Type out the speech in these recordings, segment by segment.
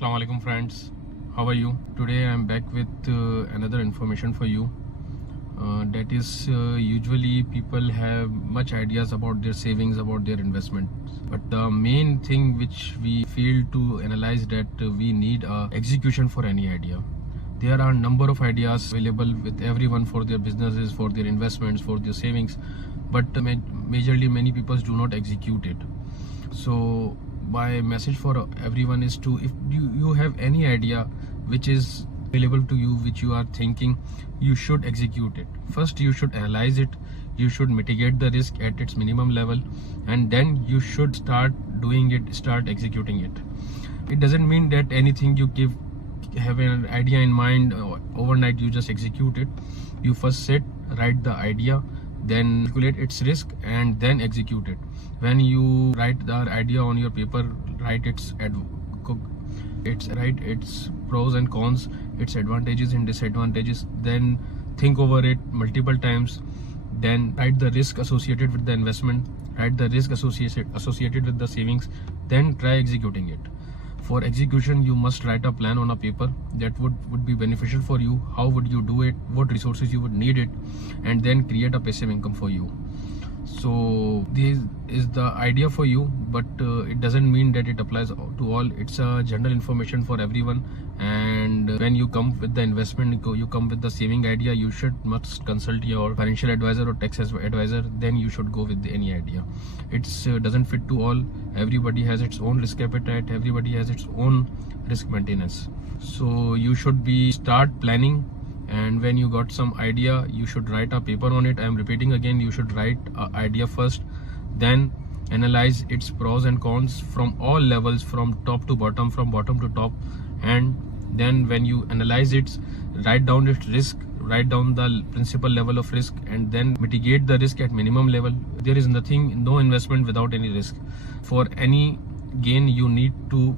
Assalamu alaikum friends, how are you? Today I am back with another information for you. That is usually people have much ideas about their savings, about their investments, but the main thing which we fail to analyze that we need execution for any idea. There are a number of ideas available with everyone for their businesses, for their investments, for their savings, but majorly many people do not execute it. So my message for everyone is to, if you have any idea which is available to you, which you are thinking, you should execute it. First you should analyze it, you should mitigate the risk at its minimum level, and then you should start doing it, start executing it. It doesn't mean that anything you have an idea in mind, overnight you just execute it. You first sit, write the idea, then calculate its risk, and then execute it. When you write the idea on your paper, write its pros and cons, its advantages and disadvantages, then think over it multiple times, then write the risk associated with the investment, write the risk associated with the savings, then try executing it. For execution, you must write a plan on a paper that would be beneficial for you. How would you do it? What resources you would need it? And then create a passive income for you. So this is the idea for you, but it doesn't mean that it applies to all. It's a general information for everyone. And when you come with the investment, you come with the saving idea, you must consult your financial advisor or tax advisor. Then you should go with any idea. It doesn't fit to all. Everybody has its own risk appetite. Everybody has its own risk maintenance. So you should start planning. And when you got some idea, you should write a paper on it. I am repeating again, you should write an idea first, then analyze its pros and cons from all levels, from top to bottom, from bottom to top. And then when you analyze it, write down its risk, write down the principal level of risk, and then mitigate the risk at minimum level. There is no investment without any risk. For any gain,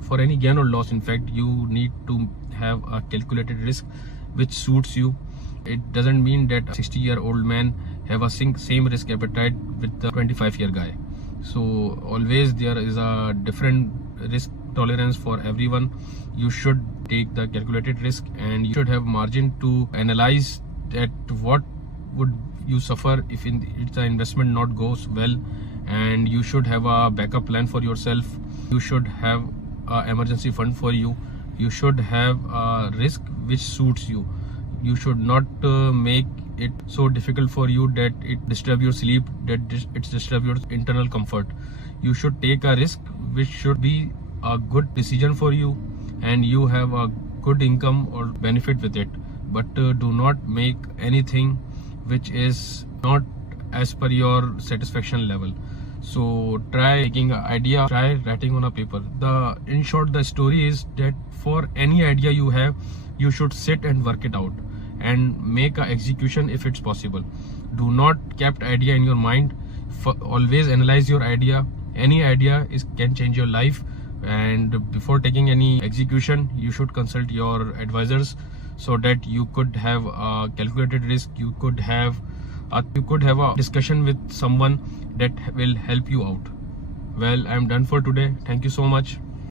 for any gain or loss, in fact, you need to have a calculated risk which suits you. It doesn't mean that a 60-year-old man have a same risk appetite with the 25-year guy. So always there is a different risk tolerance for everyone. You should take the calculated risk, and you should have margin to analyze that what would you suffer if the investment not goes well, and you should have a backup plan for yourself. You should have an emergency fund for you. You should have a risk which suits you. You should not make it so difficult for you that it disturbs your sleep, that it disturbs your internal comfort. You should take a risk which should be a good decision for you, and you have a good income or benefit with it. But do not make anything which is not as per your satisfaction level. So try taking an idea, try writing on a paper. In short, the story is that for any idea you have, you should sit and work it out and make an execution if it's possible. Do not keep idea in your mind. Always analyze your idea. Any idea can change your life. And before taking any execution, you should consult your advisors so that you could have a calculated risk. You could have a discussion with someone that will help you out. Well, I'm done for today. Thank you so much.